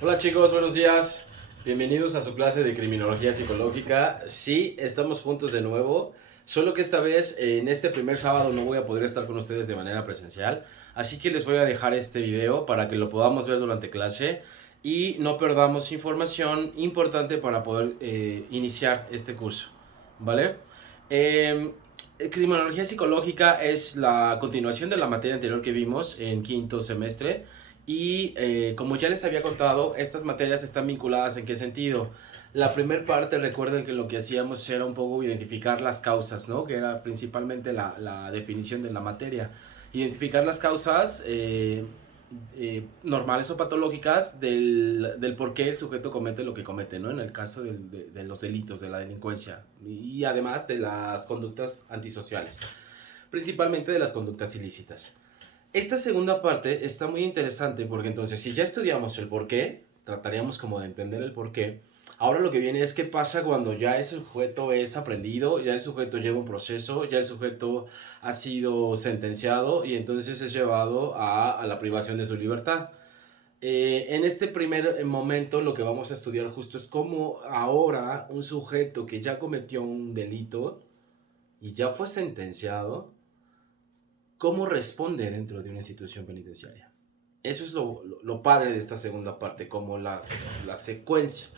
Hola chicos, buenos días. Bienvenidos a su clase de criminología psicológica. Sí, estamos juntos de nuevo, solo que esta vez en este primer sábado no voy a poder estar con ustedes de manera presencial, así que les voy a dejar este video para que lo podamos ver durante clase y no perdamos información importante para poder iniciar este curso, ¿vale? Eh, Criminología psicológica es la continuación de la materia anterior que vimos en quinto semestre. Y como ya les había contado, estas materias están vinculadas en qué sentido. La primera parte, recuerden que lo que hacíamos era un poco identificar las causas, ¿no? Que era principalmente la definición de la materia. Identificar las causas normales o patológicas del por qué el sujeto comete lo que comete, ¿no? En el caso de los delitos, de la delincuencia y además de las conductas antisociales, principalmente de las conductas ilícitas. Esta segunda parte está muy interesante porque entonces si ya estudiamos el por qué, trataríamos como de entender el por qué. Ahora lo que viene es qué pasa cuando ya el sujeto es aprendido, ya el sujeto lleva un proceso, ya el sujeto ha sido sentenciado y entonces es llevado a la privación de su libertad. En este primer momento lo que vamos a estudiar justo es cómo ahora un sujeto que ya cometió un delito y ya fue sentenciado, cómo responde dentro de una institución penitenciaria. Eso es lo padre de esta segunda parte, como la secuencia.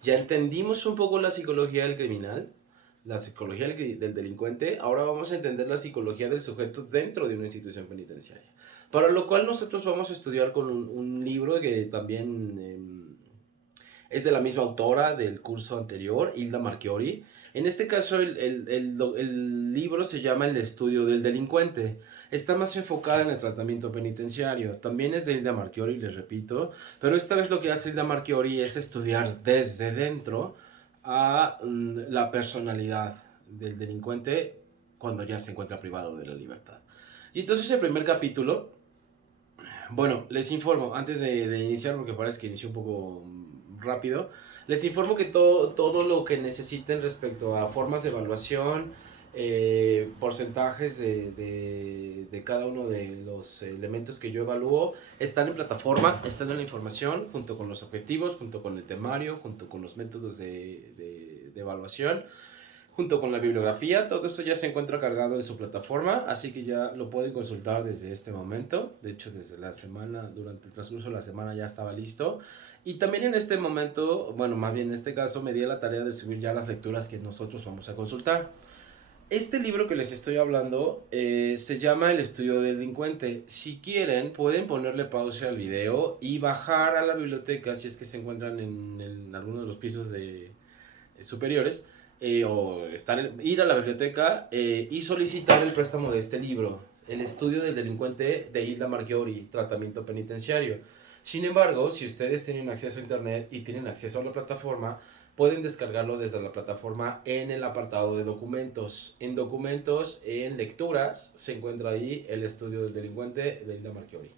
Ya entendimos un poco la psicología del criminal, la psicología del delincuente, ahora vamos a entender la psicología del sujeto dentro de una institución penitenciaria. Para lo cual nosotros vamos a estudiar con un libro que también es de la misma autora del curso anterior, Hilda Marchiori. En este caso el libro se llama El estudio del delincuente. Está más enfocada en el tratamiento penitenciario. También es de Hilda Marchiori, les repito, pero esta vez lo que hace Hilda Marchiori es estudiar desde dentro a la personalidad del delincuente cuando ya se encuentra privado de la libertad. Y entonces el primer capítulo, bueno, les informo, antes de iniciar, porque parece que inició un poco rápido, les informo que todo lo que necesiten respecto a formas de evaluación, porcentajes de cada uno de los elementos que yo evalúo, están en plataforma, están en la información, junto con los objetivos, junto con el temario, junto con los métodos de evaluación, junto con la bibliografía. Todo esto ya se encuentra cargado en su plataforma, así que ya lo pueden consultar desde este momento. De hecho, desde la semana, durante el transcurso de la semana ya estaba listo. Y también en este momento, bueno, más bien en este caso, me di la tarea de subir ya las lecturas que nosotros vamos a consultar. Este libro que les estoy hablando se llama El estudio del delincuente. Si quieren, pueden ponerle pausa al video y bajar a la biblioteca si es que se encuentran en alguno de los pisos superiores, o ir a la biblioteca y solicitar el préstamo de este libro, El estudio del delincuente de Hilda Marchiori, Tratamiento penitenciario. Sin embargo, si ustedes tienen acceso a internet y tienen acceso a la plataforma, pueden descargarlo desde la plataforma en el apartado de documentos. En documentos, en lecturas, se encuentra ahí El estudio del delincuente de Hilda Marchiori.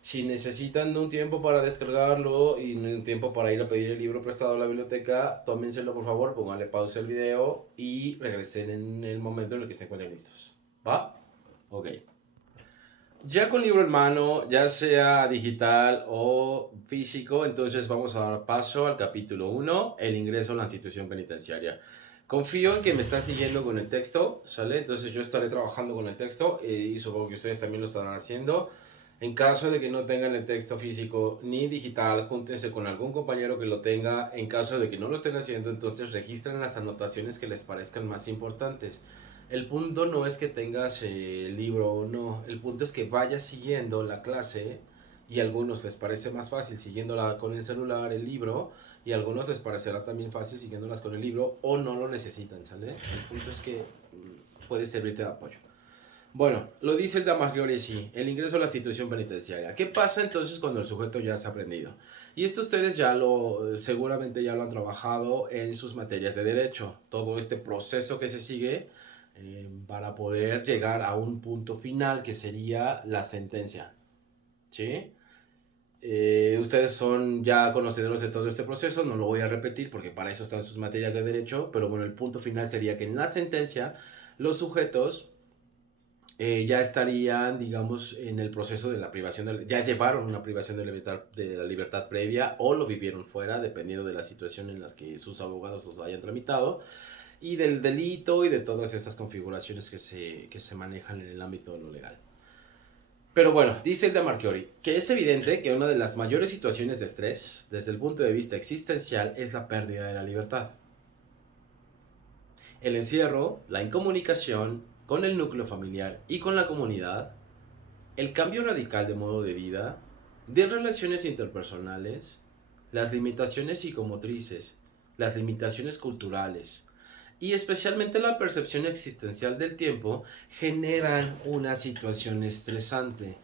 Si necesitan un tiempo para descargarlo y un tiempo para ir a pedir el libro prestado a la biblioteca, tómenselo por favor, pónganle pausa al video y regresen en el momento en el que se encuentren listos. ¿Va? Ok. Ya con libro en mano, ya sea digital o físico, entonces vamos a dar paso al capítulo 1, el ingreso a la institución penitenciaria. Confío en que me están siguiendo con el texto, ¿sale? Entonces yo estaré trabajando con el texto y supongo que ustedes también lo estarán haciendo. En caso de que no tengan el texto físico ni digital, júntense con algún compañero que lo tenga. En caso de que no lo estén haciendo, entonces registren las anotaciones que les parezcan más importantes. El punto no es que tengas el libro o no, el punto es que vayas siguiendo la clase y a algunos les parece más fácil siguiéndola con el celular, el libro, y a algunos les parecerá también fácil siguiéndolas con el libro o no lo necesitan, ¿sale? El punto es que puede servirte de apoyo. Bueno, lo dice el Damagiori, sí, el ingreso a la institución penitenciaria. ¿Qué pasa entonces cuando el sujeto ya se ha aprendido? Y esto ustedes seguramente ya lo han trabajado en sus materias de derecho. Todo este proceso que se sigue para poder llegar a un punto final que sería la sentencia, ¿sí? Ustedes son ya conocedores de todo este proceso, no lo voy a repetir porque para eso están sus materias de derecho, pero bueno, el punto final sería que en la sentencia los sujetos ya estarían, digamos, en el proceso de la privación, ya llevaron una privación de la libertad previa o lo vivieron fuera, dependiendo de la situación en la que sus abogados los hayan tramitado, y del delito y de todas estas configuraciones que se manejan en el ámbito de lo legal. Pero bueno, dice el de Marchiori que es evidente que una de las mayores situaciones de estrés, desde el punto de vista existencial, es la pérdida de la libertad. El encierro, la incomunicación con el núcleo familiar y con la comunidad, el cambio radical de modo de vida, de relaciones interpersonales, las limitaciones psicomotrices, las limitaciones culturales y especialmente la percepción existencial del tiempo generan una situación estresante.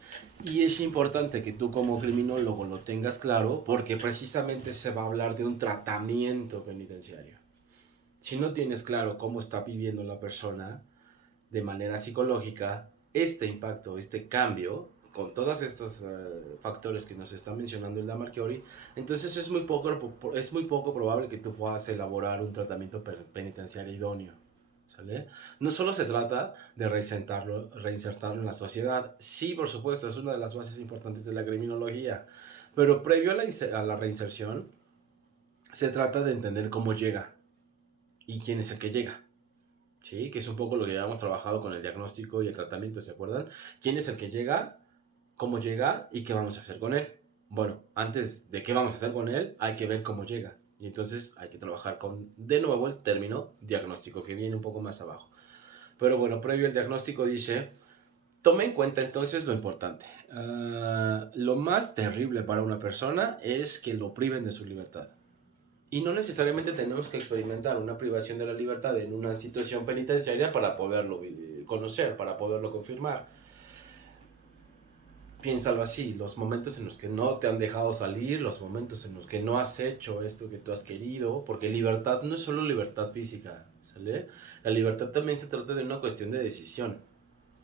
Y es importante que tú como criminólogo lo tengas claro porque precisamente se va a hablar de un tratamiento penitenciario. Si no tienes claro cómo está viviendo la persona de manera psicológica, este impacto, este cambio, con todos estos factores que nos está mencionando el Marchiori, entonces es muy poco probable que tú puedas elaborar un tratamiento penitenciario idóneo. ¿Sale? No solo se trata de reinsertarlo en la sociedad, sí, por supuesto, es una de las bases importantes de la criminología, pero previo a la reinserción, se trata de entender cómo llega y quién es el que llega. Sí, que es un poco lo que ya hemos trabajado con el diagnóstico y el tratamiento, ¿se acuerdan? ¿Quién es el que llega? ¿Cómo llega? ¿Y qué vamos a hacer con él? Bueno, antes de qué vamos a hacer con él, hay que ver cómo llega. Y entonces hay que trabajar con, de nuevo, el término diagnóstico, que viene un poco más abajo. Pero bueno, previo al diagnóstico dice, tome en cuenta entonces lo importante. Lo más terrible para una persona es que lo priven de su libertad. Y no necesariamente tenemos que experimentar una privación de la libertad en una situación penitenciaria para poderlo conocer, para poderlo confirmar. Piénsalo así, los momentos en los que no te han dejado salir, los momentos en los que no has hecho esto que tú has querido, porque libertad no es solo libertad física, ¿sale? La libertad también se trata de una cuestión de decisión.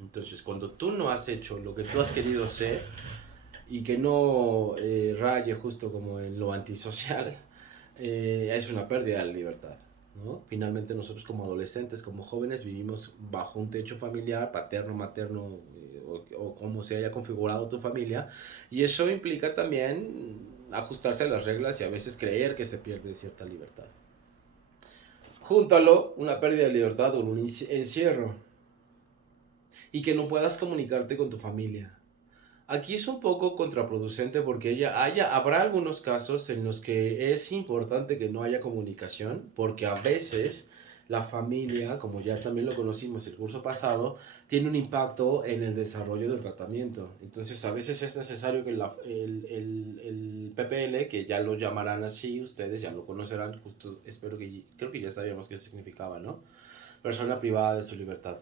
Entonces, cuando tú no has hecho lo que tú has querido hacer y que no raye justo como en lo antisocial, es una pérdida de la libertad, ¿no? Finalmente nosotros como adolescentes, como jóvenes, vivimos bajo un techo familiar, paterno, materno, o como se haya configurado tu familia, y eso implica también ajustarse a las reglas y a veces creer que se pierde cierta libertad. Júntalo, una pérdida de libertad o un encierro, y que no puedas comunicarte con tu familia. Aquí es un poco contraproducente porque habrá algunos casos en los que es importante que no haya comunicación, porque a veces la familia, como ya también lo conocimos el curso pasado, tiene un impacto en el desarrollo del tratamiento. Entonces a veces es necesario que el PPL, que ya lo llamarán así, ustedes ya lo conocerán, justo creo que ya sabíamos qué significaba, ¿no? Persona privada de su libertad.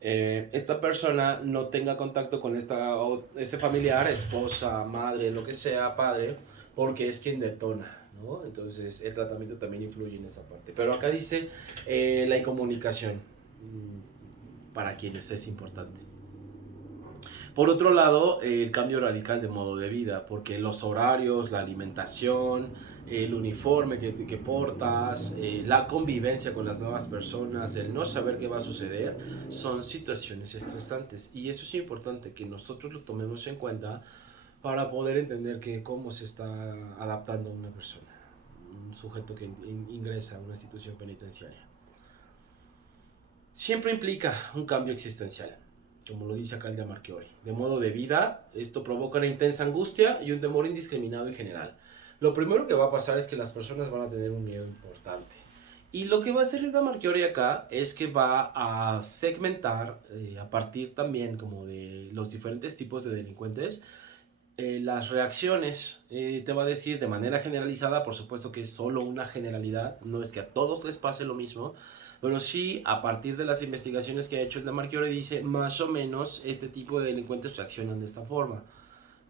Esta persona no tenga contacto con este familiar, esposa, madre, lo que sea, padre, porque es quien detona, ¿no? Entonces el tratamiento también influye en esa parte. Pero acá dice la incomunicación, para quienes es importante. Por otro lado, el cambio radical de modo de vida, porque los horarios, la alimentación, el uniforme que portas, la convivencia con las nuevas personas, el no saber qué va a suceder, son situaciones estresantes. Y eso es importante que nosotros lo tomemos en cuenta para poder entender cómo se está adaptando una persona, un sujeto que ingresa a una institución penitenciaria. Siempre implica un cambio existencial, como lo dice acá el de Marchiori. De modo de vida, esto provoca una intensa angustia y un temor indiscriminado y general. Lo primero que va a pasar es que las personas van a tener un miedo importante. Y lo que va a hacer el de Marchiori acá es que va a segmentar, a partir también como de los diferentes tipos de delincuentes, las reacciones. Te va a decir de manera generalizada, por supuesto que es solo una generalidad, no es que a todos les pase lo mismo, pero sí, a partir de las investigaciones que ha hecho el de Marchiori, dice más o menos este tipo de delincuentes reaccionan de esta forma.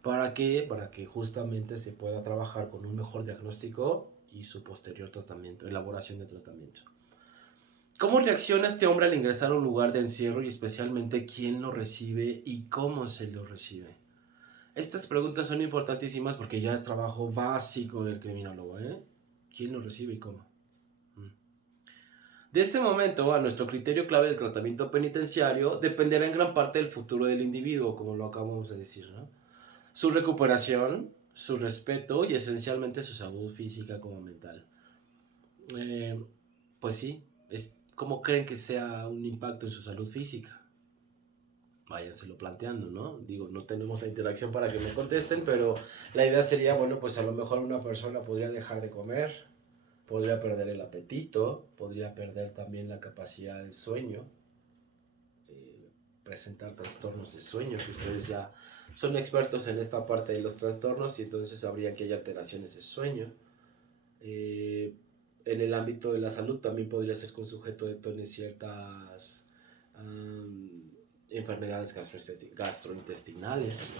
¿Para qué? Para que justamente se pueda trabajar con un mejor diagnóstico y su posterior tratamiento, elaboración de tratamiento. ¿Cómo reacciona este hombre al ingresar a un lugar de encierro y especialmente quién lo recibe y cómo se lo recibe? Estas preguntas son importantísimas porque ya es trabajo básico del criminólogo, ¿eh? ¿Quién lo recibe y cómo? De este momento, a nuestro criterio clave del tratamiento penitenciario, dependerá en gran parte del futuro del individuo, como lo acabamos de decir, ¿no? Su recuperación, su respeto y esencialmente su salud física como mental. Eh, pues sí, ¿cómo creen que sea un impacto en su salud física? Váyanselo planteando, ¿no? Digo, no tenemos la interacción para que me contesten, pero la idea sería, bueno, pues a lo mejor una persona podría dejar de comer, podría perder el apetito, podría perder también la capacidad del sueño, presentar trastornos de sueño, que ustedes ya son expertos en esta parte de los trastornos y entonces sabrían que hay alteraciones de sueño. Eh, en el ámbito de la salud también podría ser con sujeto de tener ciertas enfermedades gastrointestinales,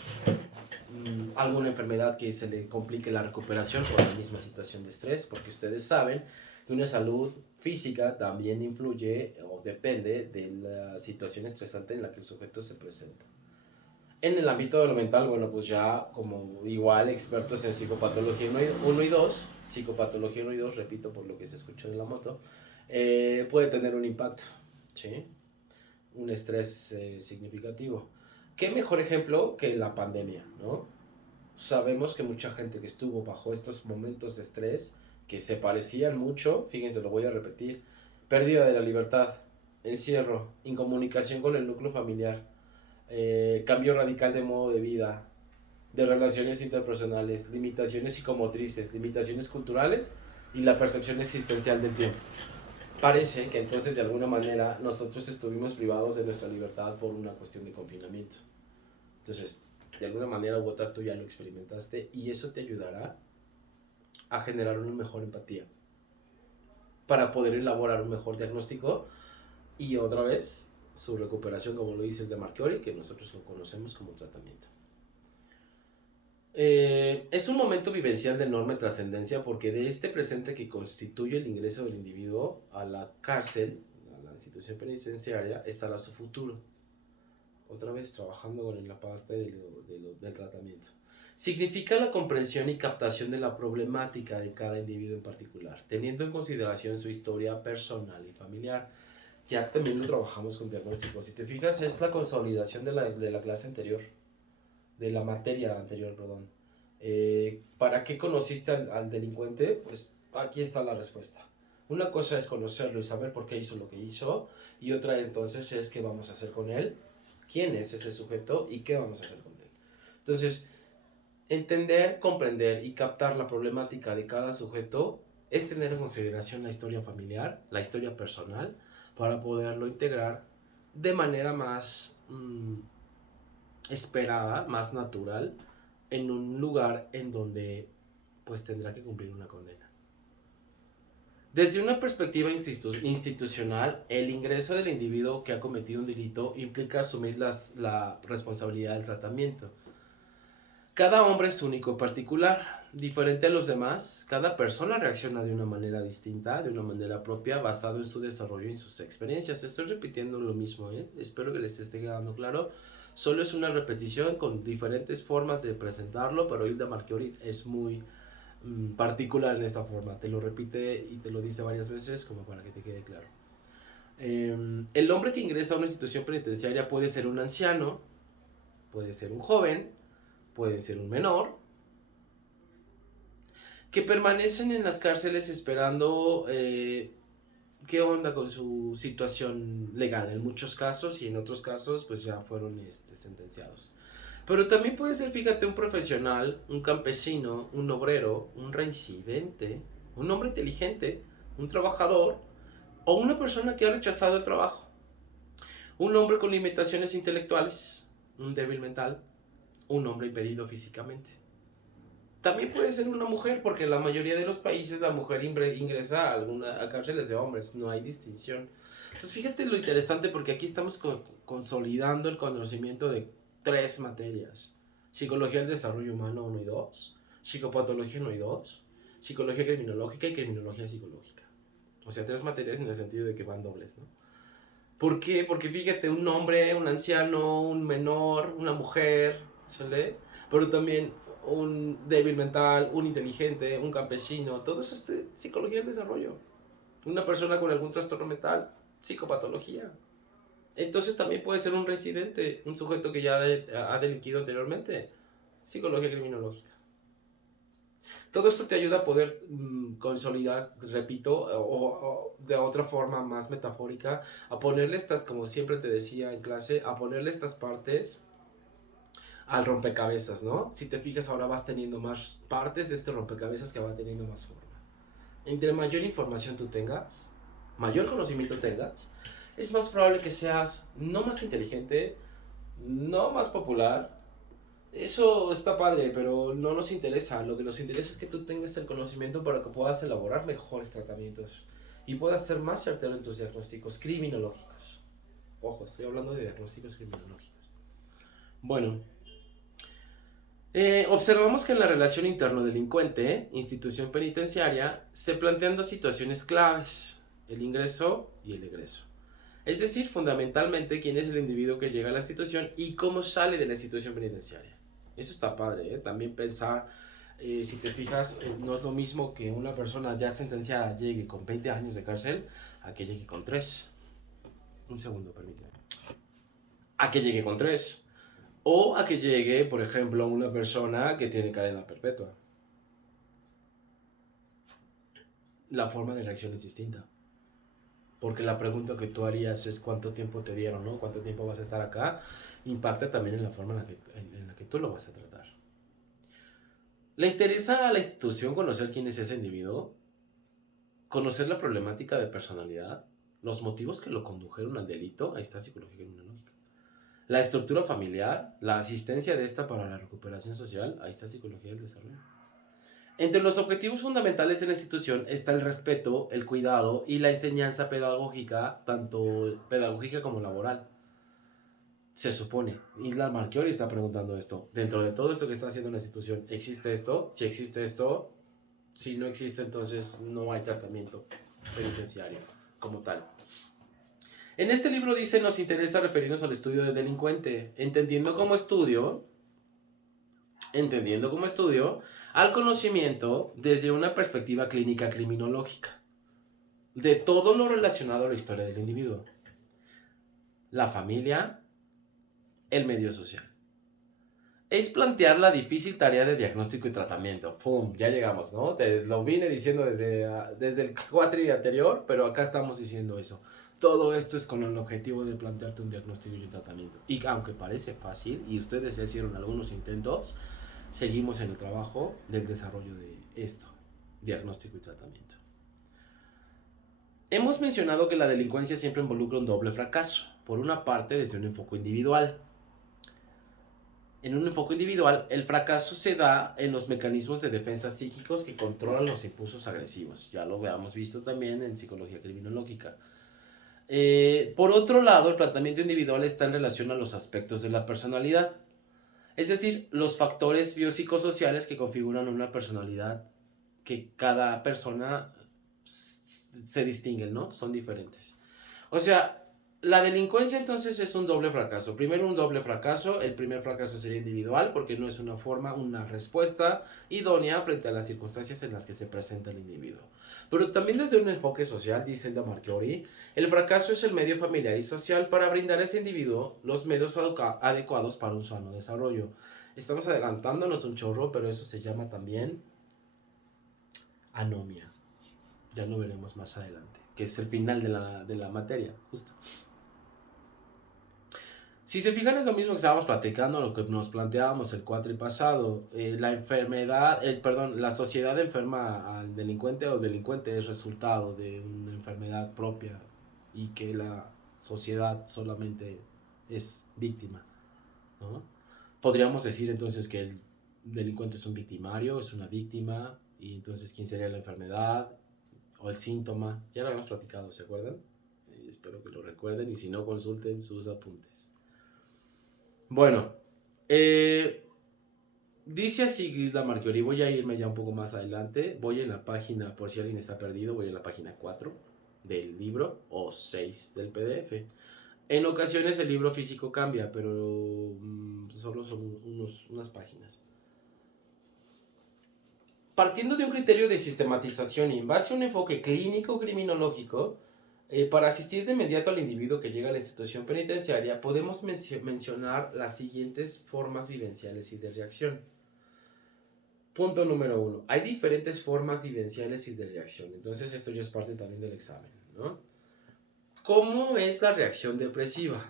alguna enfermedad que se le complique la recuperación por la misma situación de estrés, porque ustedes saben que una salud física también influye o depende de la situación estresante en la que el sujeto se presenta. En el ámbito de lo mental, bueno, pues ya como igual expertos en psicopatología 1 y 2, psicopatología 1 y 2, repito por lo que se escuchó en la moto, puede tener un impacto, ¿sí? Un estrés significativo. ¿Qué mejor ejemplo que la pandemia, ¿no? Sabemos que mucha gente que estuvo bajo estos momentos de estrés, que se parecían mucho, fíjense, lo voy a repetir, pérdida de la libertad, encierro, incomunicación con el núcleo familiar, cambio radical de modo de vida, de relaciones interpersonales, limitaciones psicomotrices, limitaciones culturales y la percepción existencial del tiempo. Parece que entonces de alguna manera nosotros estuvimos privados de nuestra libertad por una cuestión de confinamiento. Entonces, de alguna manera u otra tú ya lo experimentaste y eso te ayudará a generar una mejor empatía para poder elaborar un mejor diagnóstico y otra vez su recuperación, como lo dice el de Marchiori, que nosotros lo conocemos como tratamiento. Es un momento vivencial de enorme trascendencia porque de este presente que constituye el ingreso del individuo a la cárcel, a la institución penitenciaria, estará su futuro. Otra vez trabajando con la parte del tratamiento. Significa la comprensión y captación de la problemática de cada individuo en particular, teniendo en consideración su historia personal y familiar. Ya también lo trabajamos con diagnósticos. Si te fijas, es la consolidación de la clase anterior, de la materia anterior, perdón. ¿Para qué conociste al delincuente? Pues aquí está la respuesta. Una cosa es conocerlo y saber por qué hizo lo que hizo, y otra entonces es qué vamos a hacer con él, quién es ese sujeto y qué vamos a hacer con él. Entonces, entender, comprender y captar la problemática de cada sujeto es tener en consideración la historia familiar, la historia personal, para poderlo integrar de manera más esperada, más natural, en un lugar en donde pues tendrá que cumplir una condena. Desde una perspectiva institucional, el ingreso del individuo que ha cometido un delito implica asumir la responsabilidad del tratamiento. Cada hombre es único, particular, diferente a los demás. Cada persona reacciona de una manera distinta, de una manera propia, basado en su desarrollo y en sus experiencias. Estoy repitiendo lo mismo, espero que les esté quedando claro. Solo es una repetición con diferentes formas de presentarlo, pero Hilda Marchiori es muy particular en esta forma. Te lo repite y te lo dice varias veces como para que te quede claro. El hombre que ingresa a una institución penitenciaria puede ser un anciano, puede ser un joven, puede ser un menor, que permanecen en las cárceles esperando qué onda con su situación legal, en muchos casos, y en otros casos pues ya fueron sentenciados. Pero también puede ser, fíjate, un profesional, un campesino, un obrero, un reincidente, un hombre inteligente, un trabajador o una persona que ha rechazado el trabajo, un hombre con limitaciones intelectuales, un débil mental, un hombre impedido físicamente. También puede ser una mujer, porque en la mayoría de los países la mujer ingresa a cárceles de hombres, no hay distinción. Entonces fíjate lo interesante, porque aquí estamos consolidando el conocimiento de 3 materias: psicología del desarrollo humano 1 y 2, psicopatología 1 y 2, psicología criminológica y criminología psicológica. O sea, 3 materias en el sentido de que van dobles, ¿no? ¿Por qué? Porque fíjate, un hombre, un anciano, un menor, una mujer, ¿sale? Pero también un débil mental, un inteligente, un campesino, todo eso es psicología del desarrollo. Una persona con algún trastorno mental, psicopatología. Entonces también puede ser un reincidente, un sujeto que ya ha delinquido anteriormente. Psicología criminológica. Todo esto te ayuda a poder consolidar, repito, o de otra forma más metafórica, a ponerle estas, como siempre te decía en clase, a ponerle estas partes al rompecabezas, ¿no? Si te fijas, ahora vas teniendo más partes de este rompecabezas que va teniendo más forma. Entre mayor información tú tengas, mayor conocimiento tengas, es más probable que seas no más inteligente, no más popular. Eso está padre, pero no nos interesa. Lo que nos interesa es que tú tengas el conocimiento para que puedas elaborar mejores tratamientos y puedas ser más certero en tus diagnósticos criminológicos. Ojo, estoy hablando de diagnósticos criminológicos. Bueno, observamos que en la relación interno-delincuente-institución penitenciaria se plantean dos situaciones claves, el ingreso y el egreso. Es decir, fundamentalmente quién es el individuo que llega a la institución y cómo sale de la institución penitenciaria. Eso está padre, ¿eh? También pensar, si te fijas, no es lo mismo que una persona ya sentenciada llegue con 20 años de cárcel a que llegue con 3. Un segundo, permíteme. A que llegue con 3. O a que llegue, por ejemplo, una persona que tiene cadena perpetua. La forma de reacción es distinta. Porque la pregunta que tú harías es cuánto tiempo te dieron, ¿no? Cuánto tiempo vas a estar acá. Impacta también en la forma en la que tú lo vas a tratar. ¿Le interesa a la institución conocer quién es ese individuo? Conocer la problemática de personalidad, los motivos que lo condujeron al delito, ahí está psicología criminológica. La estructura familiar, la asistencia de esta para la recuperación social, ahí está psicología del desarrollo. Entre los objetivos fundamentales de la institución está el respeto, el cuidado y la enseñanza pedagógica, tanto pedagógica como laboral. Se supone, Isla Marchiori está preguntando esto, dentro de todo esto que está haciendo la institución, ¿existe esto? Si existe esto, si no existe, entonces no hay tratamiento penitenciario como tal. En este libro dice, nos interesa referirnos al estudio del delincuente, entendiendo como estudio al conocimiento desde una perspectiva clínica criminológica, de todo lo relacionado a la historia del individuo, la familia, el medio social. Es plantear la difícil tarea de diagnóstico y tratamiento. ¡Pum! Ya llegamos, ¿no? Te lo vine diciendo desde el cuatri anterior, pero acá estamos diciendo eso. Todo esto es con el objetivo de plantearte un diagnóstico y un tratamiento. Y aunque parece fácil, y ustedes ya hicieron algunos intentos, seguimos en el trabajo del desarrollo de esto, diagnóstico y tratamiento. Hemos mencionado que la delincuencia siempre involucra un doble fracaso. Por una parte, desde un enfoque individual. En un enfoque individual, el fracaso se da en los mecanismos de defensa psíquicos que controlan los impulsos agresivos. Ya lo habíamos visto también en psicología criminológica. Por otro lado, el planteamiento individual está en relación a los aspectos de la personalidad. Es decir, los factores biopsicosociales que configuran una personalidad que cada persona se distinguen, ¿no? Son diferentes. O sea, la delincuencia entonces es un doble fracaso. Primero un doble fracaso, el primer fracaso sería individual porque no es una forma, una respuesta idónea frente a las circunstancias en las que se presenta el individuo. Pero también desde un enfoque social, dice Hilda Marchiori, el fracaso es el medio familiar y social para brindar a ese individuo los medios adecuados para un sano desarrollo. Estamos adelantándonos un chorro, pero eso se llama también anomia. Ya lo veremos más adelante, que es el final de la materia, justo. Si se fijan, es lo mismo que estábamos platicando, lo que nos planteábamos el cuatri pasado. La sociedad enferma al delincuente o el delincuente es resultado de una enfermedad propia y que la sociedad solamente es víctima, ¿no? Podríamos decir entonces que el delincuente es un victimario, es una víctima, y entonces ¿quién sería la enfermedad o el síntoma? Ya lo habíamos platicado, ¿se acuerdan? Espero que lo recuerden y si no, consulten sus apuntes. Bueno, dice así Gilda Marchiori, voy a irme ya un poco más adelante, voy en la página, por si alguien está perdido, voy en la página 4 del libro o 6 del PDF. En ocasiones el libro físico cambia, pero solo son unas páginas. Partiendo de un criterio de sistematización y en base a un enfoque clínico criminológico, para asistir de inmediato al individuo que llega a la institución penitenciaria, podemos mencionar las siguientes formas vivenciales y de reacción. Punto número 1. Hay diferentes formas vivenciales y de reacción. Entonces esto ya es parte también del examen, ¿no? ¿Cómo es la reacción depresiva?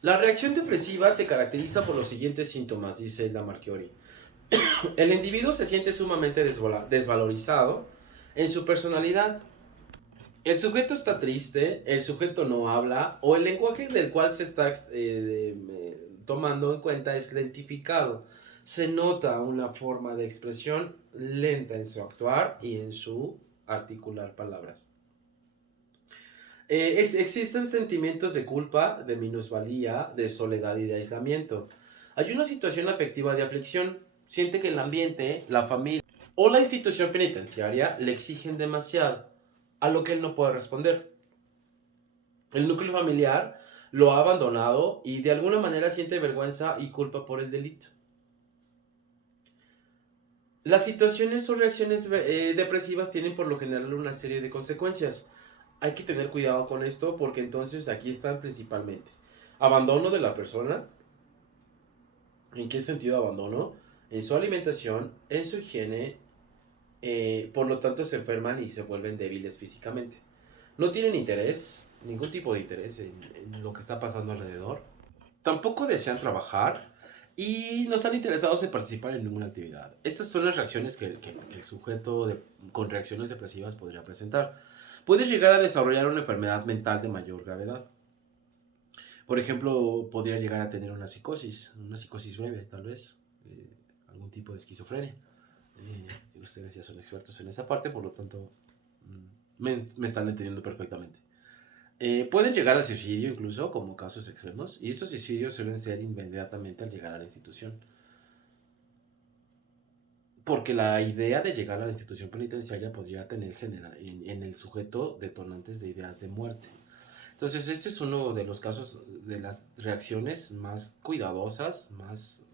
La reacción depresiva se caracteriza por los siguientes síntomas, dice la Marchiori. El individuo se siente sumamente desvalorizado en su personalidad. El sujeto está triste, el sujeto no habla, o el lenguaje del cual se está tomando en cuenta es lentificado. Se nota una forma de expresión lenta en su actuar y en su articular palabras. Existen sentimientos de culpa, de minusvalía, de soledad y de aislamiento. Hay una situación afectiva de aflicción. Siente que el ambiente, la familia o la institución penitenciaria le exigen demasiado, a lo que él no puede responder. El núcleo familiar lo ha abandonado y de alguna manera siente vergüenza y culpa por el delito. Las situaciones o reacciones depresivas tienen por lo general una serie de consecuencias. Hay que tener cuidado con esto porque entonces aquí están principalmente abandono de la persona. ¿En qué sentido abandono? En su alimentación, en su higiene, por lo tanto se enferman y se vuelven débiles físicamente. No tienen interés, ningún tipo de interés en lo que está pasando alrededor. Tampoco desean trabajar y no están interesados en participar en ninguna actividad. Estas son las reacciones que el sujeto con reacciones depresivas podría presentar. Puede llegar a desarrollar una enfermedad mental de mayor gravedad. Por ejemplo, podría llegar a tener una psicosis breve, tal vez, algún tipo de esquizofrenia. Ustedes ya son expertos en esa parte, por lo tanto, me están entendiendo perfectamente. Pueden llegar al suicidio incluso, como casos extremos, y estos suicidios suelen ser inmediatamente al llegar a la institución. Porque la idea de llegar a la institución penitenciaria podría tener en el sujeto detonantes de ideas de muerte. Entonces, este es uno de los casos, de las reacciones más cuidadosas, más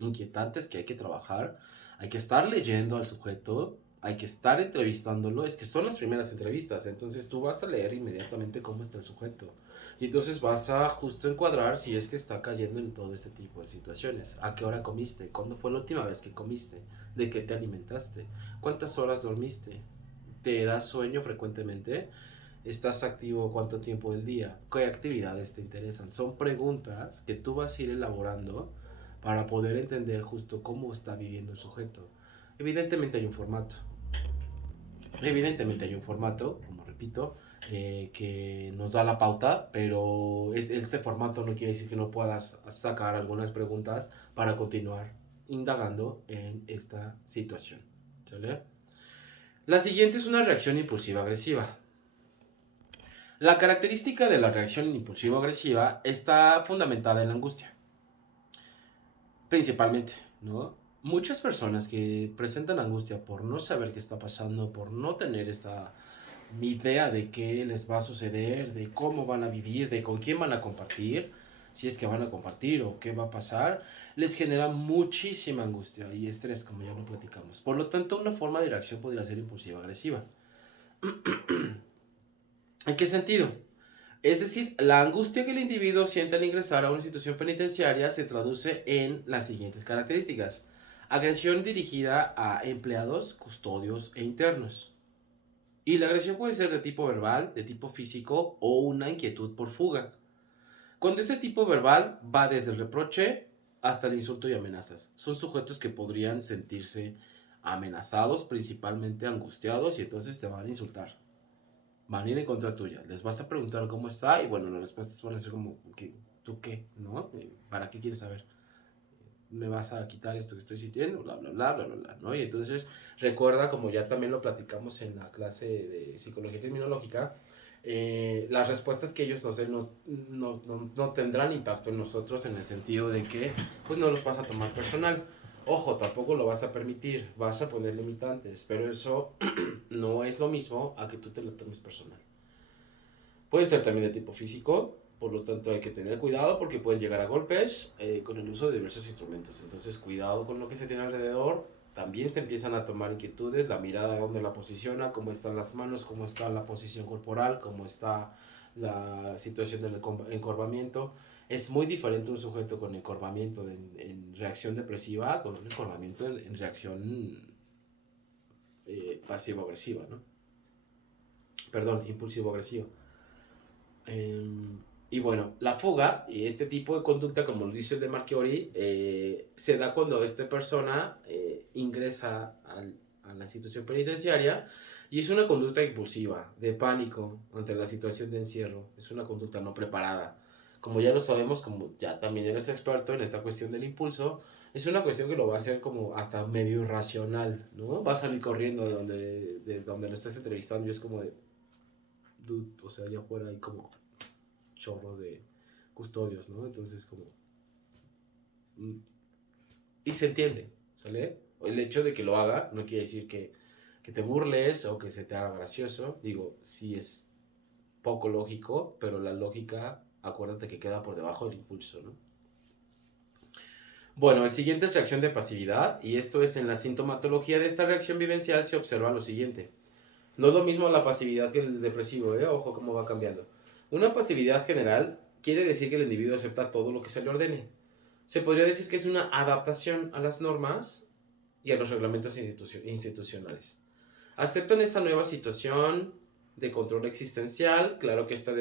inquietantes que hay que trabajar. Hay que estar leyendo al sujeto, hay que estar entrevistándolo. Es que son las primeras entrevistas, entonces tú vas a leer inmediatamente cómo está el sujeto. Y entonces vas a justo encuadrar si es que está cayendo en todo este tipo de situaciones. ¿A qué hora comiste? ¿Cuándo fue la última vez que comiste? ¿De qué te alimentaste? ¿Cuántas horas dormiste? ¿Te das sueño frecuentemente? ¿Estás activo cuánto tiempo del día? ¿Qué actividades te interesan? Son preguntas que tú vas a ir elaborando para poder entender justo cómo está viviendo el sujeto. Evidentemente hay un formato. Como repito, que nos da la pauta, pero este formato no quiere decir que no puedas sacar algunas preguntas para continuar indagando en esta situación. ¿Sale? La siguiente es una reacción impulsiva-agresiva. La característica de la reacción impulsivo-agresiva está fundamentada en la angustia, principalmente, ¿no? Muchas personas que presentan angustia por no saber qué está pasando, por no tener esta idea de qué les va a suceder, de cómo van a vivir, de con quién van a compartir, si es que van a compartir o qué va a pasar, les genera muchísima angustia y estrés, como ya lo platicamos. Por lo tanto, una forma de reacción podría ser impulsiva-agresiva. ¿En qué sentido? Es decir, la angustia que el individuo siente al ingresar a una institución penitenciaria se traduce en las siguientes características. Agresión dirigida a empleados, custodios e internos. Y la agresión puede ser de tipo verbal, de tipo físico o una inquietud por fuga. Cuando ese tipo verbal va desde el reproche hasta el insulto y amenazas. Son sujetos que podrían sentirse amenazados, principalmente angustiados, y entonces te van a insultar. Van a ir en contra tuya. Les vas a preguntar cómo está y bueno, las respuestas van a ser como, ¿tú qué? ¿No? ¿Para qué quieres saber? ¿Me vas a quitar esto que estoy sintiendo? Bla, bla, bla, bla, bla, bla, ¿no? Y entonces recuerda, como ya también lo platicamos en la clase de psicología criminológica, las respuestas que ellos nos den no tendrán impacto en nosotros en el sentido de que pues no los vas a tomar personal. Ojo, tampoco lo vas a permitir, vas a poner limitantes, pero eso no es lo mismo a que tú te lo tomes personal. Puede ser también de tipo físico, Por lo tanto, hay que tener cuidado porque pueden llegar a golpes con el uso de diversos instrumentos. Entonces, cuidado con lo que se tiene alrededor. También se empiezan a tomar inquietudes, la mirada, dónde la posiciona, cómo están las manos, cómo está la posición corporal, cómo está la situación del encorvamiento. Es muy diferente un sujeto con encorvamiento en reacción depresiva con un encorvamiento en reacción pasivo-agresiva, ¿no? Perdón, impulsivo-agresivo. Y bueno, la fuga y este tipo de conducta, como lo dice el de Marchiori, se da cuando esta persona ingresa a la institución penitenciaria y es una conducta impulsiva, de pánico ante la situación de encierro. Es una conducta no preparada. Como ya lo sabemos, como ya también eres experto en esta cuestión del impulso, es una cuestión que lo va a hacer como hasta medio irracional, ¿no? Va a salir corriendo de donde lo estés entrevistando y es como de, dude, o sea, allá afuera hay como chorros de custodios, ¿no? Entonces, como... Y se entiende, ¿sale? El hecho de que lo haga no quiere decir que te burles o que se te haga gracioso. Digo, sí es poco lógico, pero la lógica, acuérdate que queda por debajo del impulso, ¿no? Bueno, el siguiente es reacción de pasividad, y esto es en la sintomatología de esta reacción vivencial se observa lo siguiente. No es lo mismo la pasividad que el depresivo, ¿eh? Ojo cómo va cambiando. Una pasividad general quiere decir que el individuo acepta todo lo que se le ordene. Se podría decir que es una adaptación a las normas y a los reglamentos institucionales. Aceptan esta nueva situación de control existencial. Claro que esta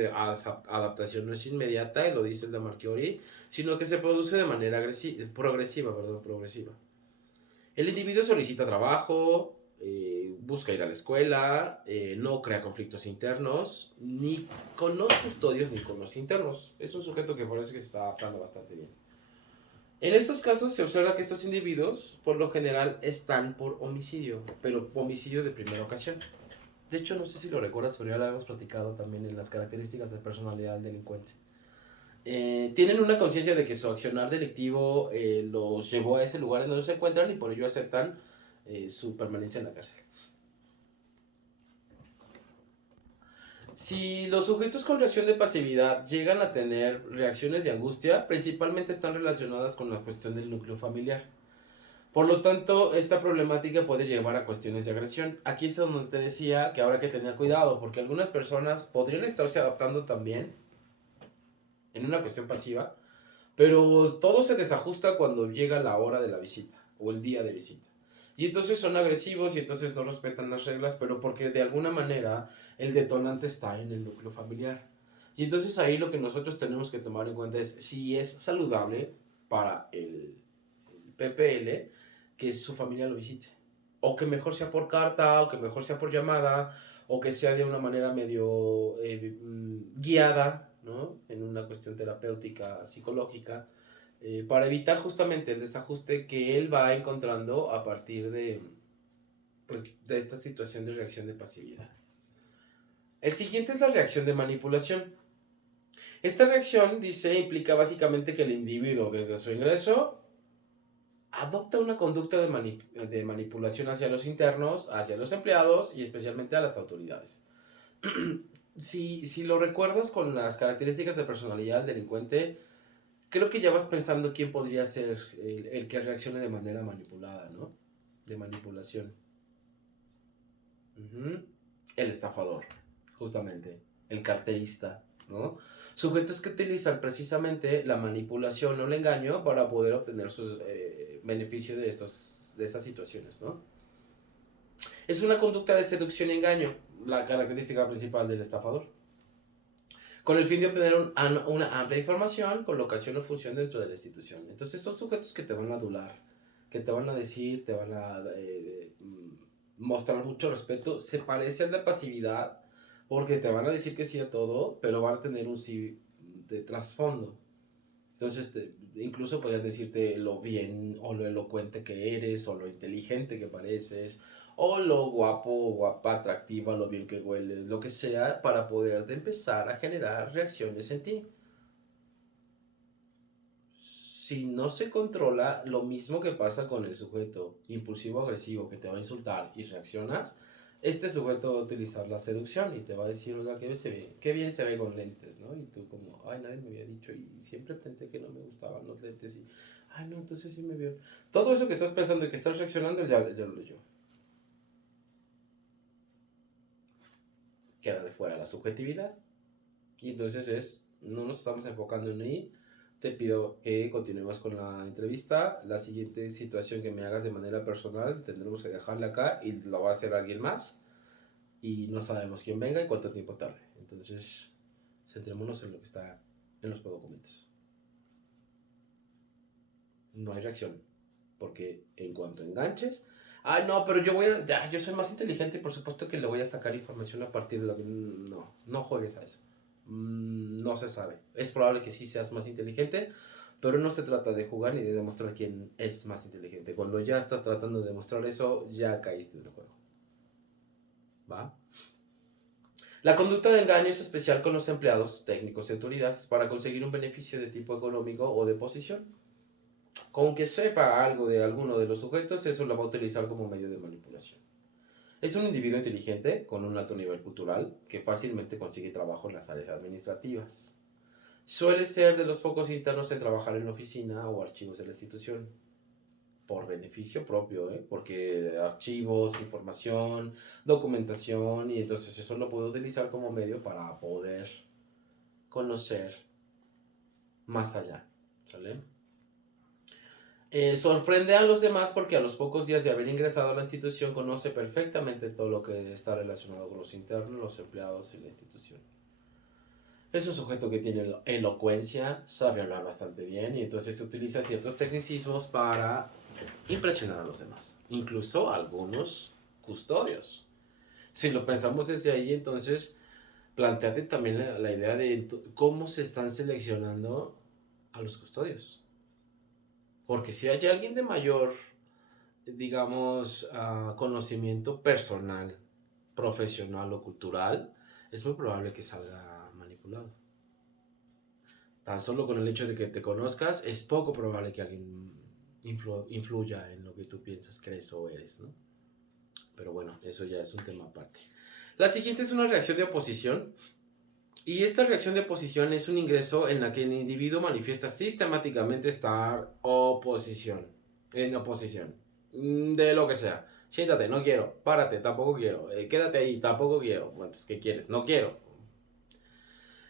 adaptación no es inmediata, y lo dice el de Marchiori, sino que se produce de manera progresiva. El individuo solicita trabajo, busca ir a la escuela, no crea conflictos internos, ni con los custodios ni con los internos. Es un sujeto que parece que se está adaptando bastante bien. En estos casos se observa que estos individuos, por lo general, están por homicidio, pero homicidio de primera ocasión. De hecho, no sé si lo recuerdas, pero ya lo hemos platicado también en las características de personalidad del delincuente. Tienen una conciencia de que su accionar delictivo los llevó a ese lugar en donde se encuentran y por ello aceptan su permanencia en la cárcel. Si los sujetos con reacción de pasividad llegan a tener reacciones de angustia, principalmente están relacionadas con la cuestión del núcleo familiar. Por lo tanto, esta problemática puede llevar a cuestiones de agresión. Aquí es donde te decía que habrá que tener cuidado, porque algunas personas podrían estarse adaptando también en una cuestión pasiva, pero todo se desajusta cuando llega la hora de la visita o el día de visita. Y entonces son agresivos y entonces no respetan las reglas, pero porque de alguna manera el detonante está en el núcleo familiar. Y entonces ahí lo que nosotros tenemos que tomar en cuenta es si es saludable para el PPL que su familia lo visite. O que mejor sea por carta, o que mejor sea por llamada, o que sea de una manera medio guiada, ¿no? En una cuestión terapéutica, psicológica, para evitar justamente el desajuste que él va encontrando a partir pues, de esta situación de reacción de pasividad. El siguiente es la reacción de manipulación. Esta reacción, dice, implica básicamente que el individuo desde su ingreso adopta una conducta de manipulación hacia los internos, hacia los empleados y especialmente a las autoridades. Si lo recuerdas con las características de personalidad del delincuente, creo que ya vas pensando quién podría ser el que reaccione de manera manipulada, ¿no? De manipulación. El estafador, justamente. El carterista, ¿no? Sujetos que utilizan precisamente la manipulación o el engaño para poder obtener sus beneficios de estas situaciones, ¿no? Es una conducta de seducción y engaño, la característica principal del estafador, con el fin de obtener una amplia información, colocación o función dentro de la institución. Entonces son sujetos que te van a adular, que te van a decir, te van a mostrar mucho respeto. Se parece al de pasividad, porque te van a decir que sí a todo, pero van a tener un sí de trasfondo. Entonces, incluso podrían decirte lo bien o lo elocuente que eres, o lo inteligente que pareces, o lo guapo o guapa, atractiva, lo bien que hueles, lo que sea, para poderte empezar a generar reacciones en ti. Si no se controla, lo mismo que pasa con el sujeto impulsivo-agresivo que te va a insultar y reaccionas, Este sujeto va a utilizar la seducción y te va a decir, oiga, qué bien se ve con lentes, ¿no? Y tú como, ay, nadie me había dicho y siempre pensé que no me gustaban los lentes y, ay, no, entonces sí me vio. Todo eso que estás pensando y que estás reaccionando, ya lo leyó. Queda de fuera la subjetividad. Y entonces no nos estamos enfocando en ahí. Te pido que continuemos con la entrevista. La siguiente situación que me hagas de manera personal, tendremos que dejarla acá y lo va a hacer alguien más. Y no sabemos quién venga y cuánto tiempo tarde. Entonces, centrémonos en lo que está en los documentos. No hay reacción. Porque en cuanto enganches, ay, no, pero yo soy más inteligente y por supuesto que le voy a sacar información a partir de lo que... No, no juegues a eso. No se sabe. Es probable que sí seas más inteligente, pero no se trata de jugar ni de demostrar quién es más inteligente. Cuando ya estás tratando de demostrar eso, ya caíste en el juego. ¿Va? La conducta de engaño es especial con los empleados, técnicos y autoridades para conseguir un beneficio de tipo económico o de posición. Con que sepa algo de alguno de los sujetos, eso lo va a utilizar como medio de manipulación. Es un individuo inteligente, con un alto nivel cultural, que fácilmente consigue trabajo en las áreas administrativas. Suele ser de los pocos internos en trabajar en oficina o archivos de la institución. Por beneficio propio, porque archivos, información, documentación, y entonces eso lo puedo utilizar como medio para poder conocer más allá. ¿Sale? Sorprende a los demás porque a los pocos días de haber ingresado a la institución conoce perfectamente todo lo que está relacionado con los internos, los empleados y la institución. Es un sujeto que tiene elocuencia, sabe hablar bastante bien y entonces utiliza ciertos tecnicismos para impresionar a los demás, incluso a algunos custodios. Si lo pensamos desde ahí, entonces planteate también la idea de cómo se están seleccionando a los custodios. Porque si hay alguien de mayor, digamos, conocimiento personal, profesional o cultural, es muy probable que salga manipulado. Tan solo con el hecho de que te conozcas, es poco probable que alguien influya en lo que tú piensas, crees o eres, ¿no? Pero bueno, eso ya es un tema aparte. La siguiente es una reacción de oposición. Y esta reacción de oposición es un ingreso en la que el individuo manifiesta sistemáticamente estar en oposición, de lo que sea. Siéntate, no quiero. Párate, tampoco quiero. Quédate ahí, tampoco quiero. Bueno, entonces, ¿qué quieres? No quiero.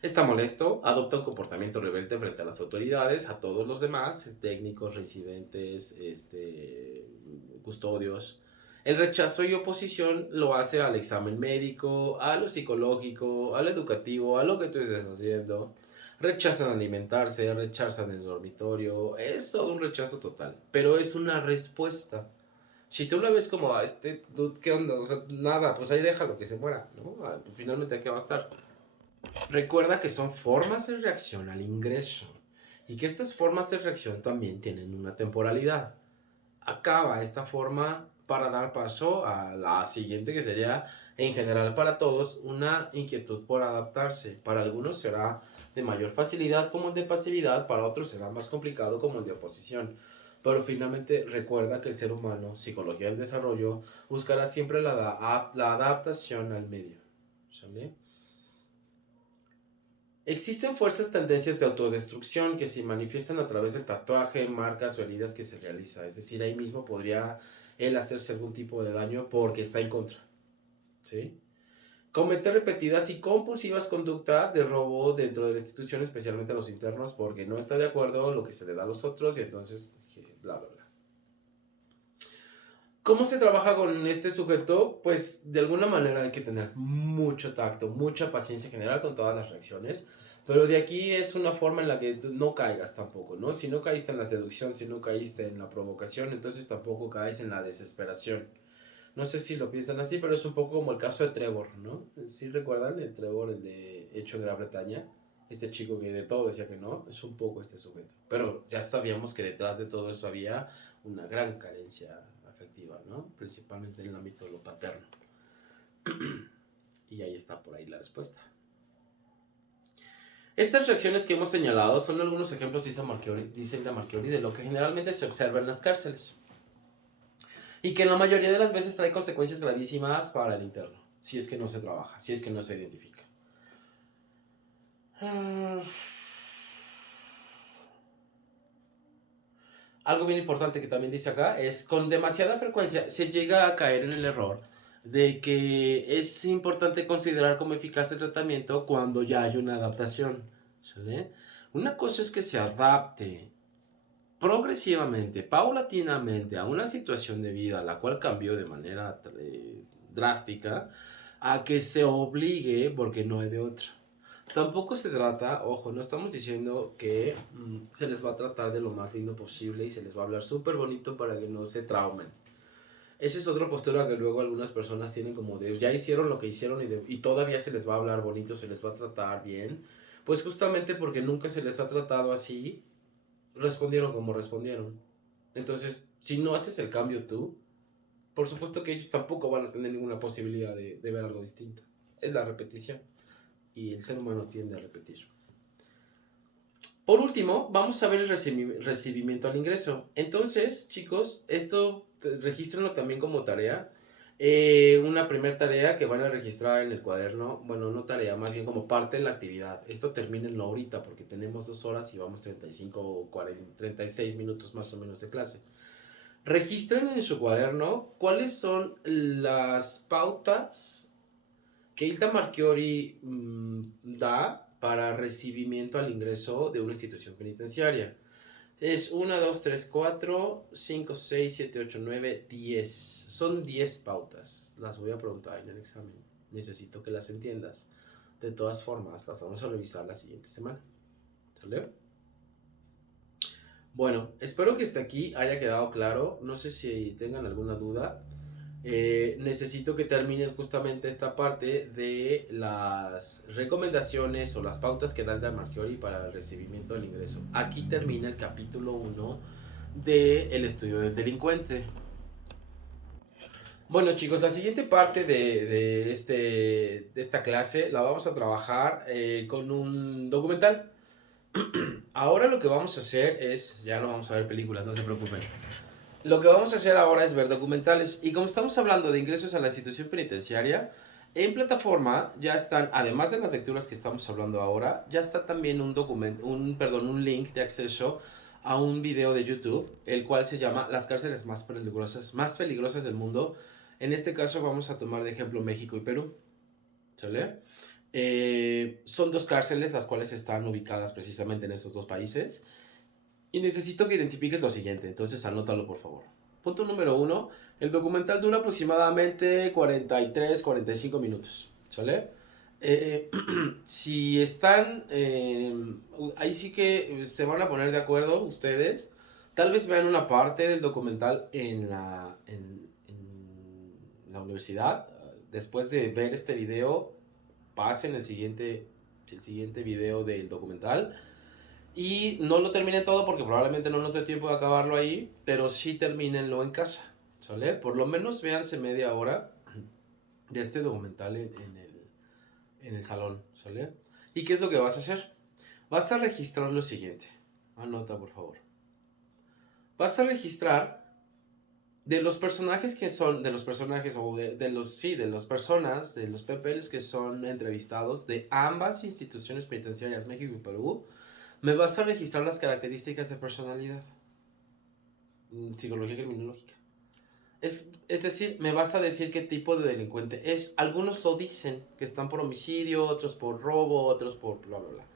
Está molesto, adopta un comportamiento rebelde frente a las autoridades, a todos los demás, técnicos, residentes, custodios. El rechazo y oposición lo hace al examen médico, a lo psicológico, a lo educativo, a lo que tú estés haciendo. Rechazan alimentarse, rechazan el dormitorio. Es todo un rechazo total, pero es una respuesta. Si tú la ves como, dude, ¿qué onda? O sea, nada, pues ahí déjalo que se muera, ¿no? Finalmente, ¿a qué va a estar? Recuerda que son formas de reacción al ingreso y que estas formas de reacción también tienen una temporalidad. Acaba esta forma para dar paso a la siguiente, que sería en general para todos una inquietud por adaptarse. Para algunos será de mayor facilidad como el de pasividad, para otros será más complicado como el de oposición. Pero finalmente recuerda que el ser humano, psicología del desarrollo, buscará siempre la adaptación al medio. ¿Sale? Existen fuerzas tendencias de autodestrucción que se manifiestan a través del tatuaje, marcas o heridas que se realiza. Es decir, ahí mismo podría él hacerse algún tipo de daño porque está en contra. ¿Sí? Cometer repetidas y compulsivas conductas de robo dentro de la institución, especialmente a los internos, porque no está de acuerdo con lo que se le da a los otros y entonces, bla, bla, bla. ¿Cómo se trabaja con este sujeto? Pues de alguna manera hay que tener mucho tacto, mucha paciencia en general con todas las reacciones, pero de aquí es una forma en la que no caigas tampoco, ¿no? Si no caíste en la seducción, si no caíste en la provocación, entonces tampoco caes en la desesperación. No sé si lo piensan así, pero es un poco como el caso de Trevor, ¿no? ¿Sí recuerdan el Trevor, el de Hecho en Gran Bretaña? Este chico que de todo decía que no, es un poco este sujeto. Pero ya sabíamos que detrás de todo eso había una gran carencia afectiva, ¿no? Principalmente en el ámbito de lo paterno. Y ahí está por ahí la respuesta. Estas reacciones que hemos señalado son algunos ejemplos, dice Marchiori, de lo que generalmente se observa en las cárceles. y que en la mayoría de las veces trae consecuencias gravísimas para el interno, si es que no se trabaja, si es que no se identifica. Algo bien importante que también dice acá es, con demasiada frecuencia se llega a caer en el error de que es importante considerar como eficaz el tratamiento cuando ya hay una adaptación, ¿sale? Una cosa es que se adapte progresivamente, paulatinamente a una situación de vida la cual cambió de manera drástica, a que se obligue porque no hay de otra. Tampoco se trata, ojo, no estamos diciendo que se les va a tratar de lo más lindo posible y se les va a hablar súper bonito para que no se traumen. Esa es otra postura que luego algunas personas tienen como de, ya hicieron lo que hicieron y todavía se les va a hablar bonito, se les va a tratar bien. Pues justamente porque nunca se les ha tratado así, respondieron como respondieron. Entonces, si no haces el cambio tú, por supuesto que ellos tampoco van a tener ninguna posibilidad de ver algo distinto. Es la repetición. Y el ser humano tiende a repetir. Por último, vamos a ver el recibimiento al ingreso. Entonces, chicos, esto regístrenlo también como tarea. Una primera tarea que van a registrar en el cuaderno, bueno, no tarea, más bien como parte de la actividad. Esto termínenlo ahorita porque tenemos 2 horas y vamos 35, 40, 36 minutos más o menos de clase. Registren en su cuaderno cuáles son las pautas que Ita Marchiori da para recibimiento al ingreso de una institución penitenciaria. Es 1, 2, 3, 4, 5, 6, 7, 8, 9, 10. Son 10 pautas. Las voy a preguntar en el examen. Necesito que las entiendas. De todas formas, las vamos a revisar la siguiente semana. ¿Sale? Bueno, espero que hasta aquí haya quedado claro. No sé si tengan alguna duda. Necesito que terminen justamente esta parte de las recomendaciones o las pautas que da el Marchiori para el recibimiento del ingreso. Aquí termina el capítulo 1 del estudio del delincuente. Bueno, chicos, la siguiente parte de esta clase la vamos a trabajar con un documental. Ahora lo que vamos a hacer es, ya no vamos a ver películas, no se preocupen. Lo que vamos a hacer ahora es ver documentales. Y como estamos hablando de ingresos a la institución penitenciaria, en plataforma ya están, además de las lecturas que estamos hablando ahora, ya está también un link de acceso a un video de YouTube, el cual se llama Las cárceles más peligrosas del mundo. En este caso vamos a tomar de ejemplo México y Perú. ¿Sale? Son 2 cárceles las cuales están ubicadas precisamente en estos 2 países. Y necesito que identifiques lo siguiente, entonces anótalo por favor. Punto número 1, el documental dura aproximadamente 43-45 minutos, ¿sale? Si están, ahí sí que se van a poner de acuerdo ustedes, tal vez vean una parte del documental en la universidad, después de ver este video, pasen el siguiente video del documental. Y no lo terminen todo porque probablemente no nos dé tiempo de acabarlo ahí, pero sí termínenlo en casa, ¿sale? Por lo menos véanse media hora de este documental en el salón, ¿sale? ¿Y qué es lo que vas a hacer? Vas a registrar lo siguiente. Anota, por favor. Vas a registrar de los personajes que son, de los personajes o de las personas, de los papeles que son entrevistados de ambas instituciones penitenciarias, México y Perú. Me vas a registrar las características de personalidad. Psicología criminológica. Es decir, me vas a decir qué tipo de delincuente es. Algunos lo dicen, que están por homicidio, otros por robo, otros por bla, bla, bla.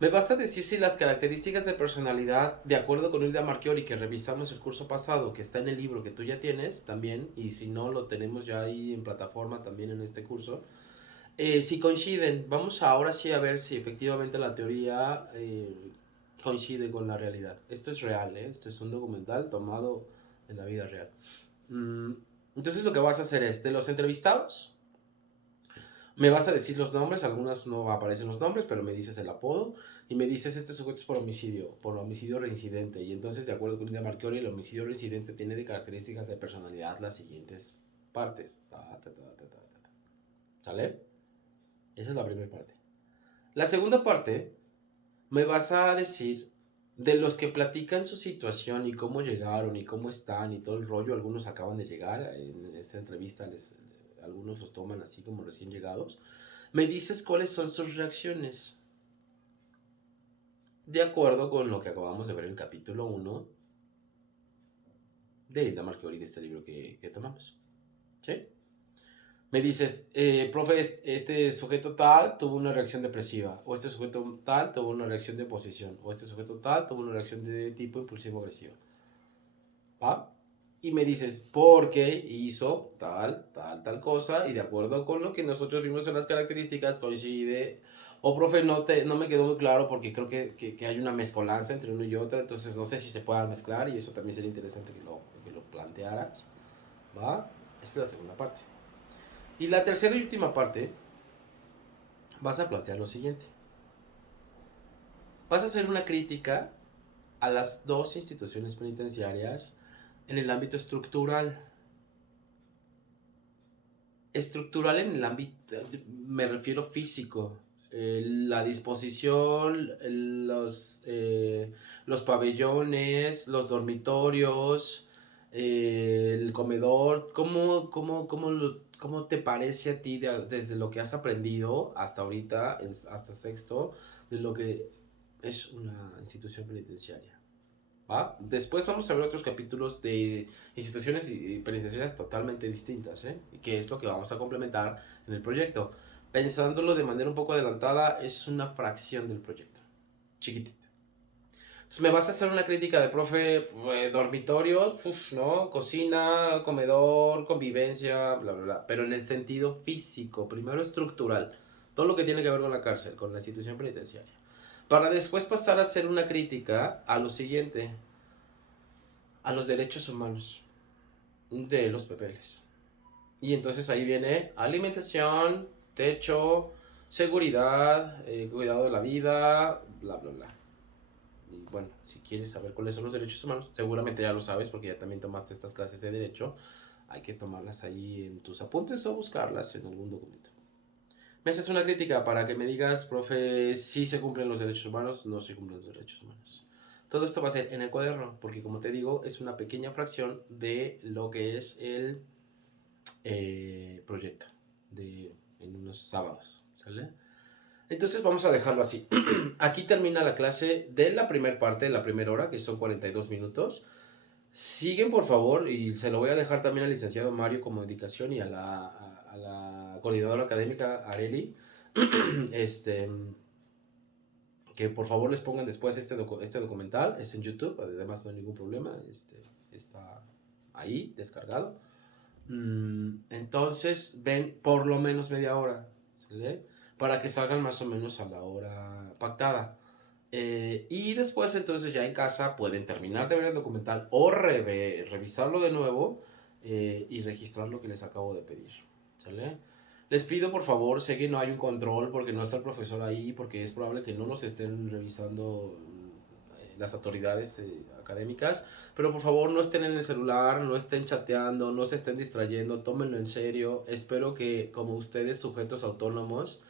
Me vas a decir si las características de personalidad, de acuerdo con Hilda Marchiori, que revisamos el curso pasado, que está en el libro que tú ya tienes también, y si no, lo tenemos ya ahí en plataforma también en este curso, si coinciden. Vamos ahora sí a ver si efectivamente la teoría coincide con la realidad. Esto es real, esto es un documental tomado en la vida real. Entonces lo que vas a hacer es, de los entrevistados, me vas a decir los nombres, algunas no aparecen los nombres, pero me dices el apodo, y me dices este sujeto es por homicidio reincidente, y entonces de acuerdo con Linda Marchiori, el homicidio reincidente tiene de características de personalidad las siguientes partes. ¿Sale? Esa es la primera parte. La segunda parte, me vas a decir De los que platican su situación y cómo llegaron y cómo están y todo el rollo, algunos acaban de llegar, en esta entrevista algunos los toman así como recién llegados, me dices cuáles son sus reacciones. De acuerdo con lo que acabamos de ver en el capítulo 1 de la Marqueori, de este libro que tomamos. ¿Sí? Me dices, profe, este sujeto tal tuvo una reacción depresiva, o este sujeto tal tuvo una reacción de oposición, o este sujeto tal tuvo una reacción de tipo impulsivo-agresivo. ¿Va? Y me dices, ¿por qué hizo tal cosa? Y de acuerdo con lo que nosotros vimos en las características, coincide. O, profe, no me quedó muy claro porque creo que hay una mezcolanza entre uno y otro, entonces no sé si se pueda mezclar y eso también sería interesante que lo plantearas. ¿Va? Esa es la segunda parte. Y la tercera y última parte, vas a plantear lo siguiente. Vas a hacer una crítica a las dos instituciones penitenciarias en el ámbito estructural. Estructural en el ámbito, me refiero físico. La disposición, los pabellones, los dormitorios, el comedor. ¿Cómo te parece a ti desde lo que has aprendido hasta ahorita, hasta sexto, de lo que es una institución penitenciaria? ¿Va? Después vamos a ver otros capítulos de instituciones y penitenciarias totalmente distintas, ¿eh? Que es lo que vamos a complementar en el proyecto. Pensándolo de manera un poco adelantada, es una fracción del proyecto, chiquitita. Entonces me vas a hacer una crítica de, profe, dormitorios, ¿no? Cocina, comedor, convivencia, bla, bla, bla. Pero en el sentido físico, primero estructural. Todo lo que tiene que ver con la cárcel, con la institución penitenciaria. Para después pasar a hacer una crítica a lo siguiente, a los derechos humanos de los papeles. Y entonces ahí viene alimentación, techo, seguridad, cuidado de la vida, bla, bla, bla. Y bueno, si quieres saber cuáles son los derechos humanos, seguramente ya lo sabes porque ya también tomaste estas clases de derecho. Hay que tomarlas ahí en tus apuntes o buscarlas en algún documento. Me haces una crítica para que me digas, profe, si se cumplen los derechos humanos, no se cumplen los derechos humanos. Todo esto va a ser en el cuaderno, porque como te digo, es una pequeña fracción de lo que es el proyecto en unos sábados, ¿sale? Entonces vamos a dejarlo así. Aquí termina la clase de la primera parte, de la primera hora, que son 42 minutos. Siguen, por favor, y se lo voy a dejar también al licenciado Mario como indicación y a la coordinadora académica Areli, que por favor les pongan después este documental. Es en YouTube, además no hay ningún problema, está ahí descargado. Entonces ven por lo menos media hora, ¿sale? Para que salgan más o menos a la hora pactada. Y después entonces ya en casa pueden terminar de ver el documental o revisarlo de nuevo y registrar lo que les acabo de pedir, ¿sale? Les pido por favor, sé que no hay un control porque no está el profesor ahí, porque es probable que no los estén revisando las autoridades académicas, pero por favor no estén en el celular, no estén chateando, no se estén distrayendo, tómenlo en serio. Espero que como ustedes, sujetos autónomos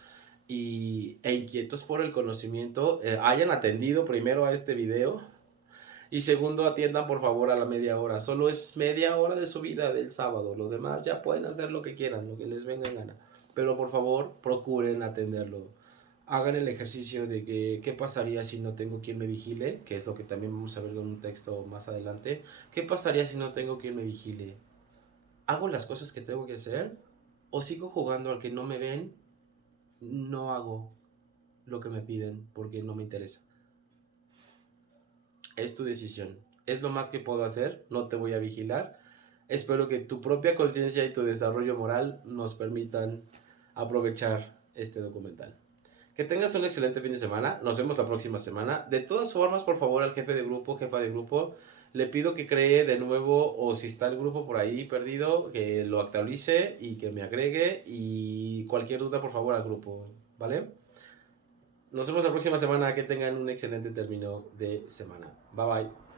e inquietos por el conocimiento, hayan atendido primero a este video y segundo atiendan por favor a la media hora. Solo es media hora de su vida del sábado, lo demás ya pueden hacer lo que quieran, lo que les venga en gana, pero por favor procuren atenderlo. Hagan el ejercicio de que qué pasaría si no tengo quien me vigile, que es lo que también vamos a ver en un texto más adelante. ¿Qué pasaría si no tengo quien me vigile? ¿Hago las cosas que tengo que hacer? ¿O sigo jugando al que no me ven? No hago lo que me piden porque no me interesa. Es tu decisión. Es lo más que puedo hacer. No te voy a vigilar. Espero que tu propia conciencia y tu desarrollo moral nos permitan aprovechar este documental. Que tengas un excelente fin de semana. Nos vemos la próxima semana. De todas formas, por favor, al jefe de grupo, jefa de grupo, le pido que cree de nuevo, o si está el grupo por ahí perdido, que lo actualice y que me agregue. Y cualquier duda, por favor, al grupo. ¿Vale? Nos vemos la próxima semana. Que tengan un excelente término de semana. Bye bye.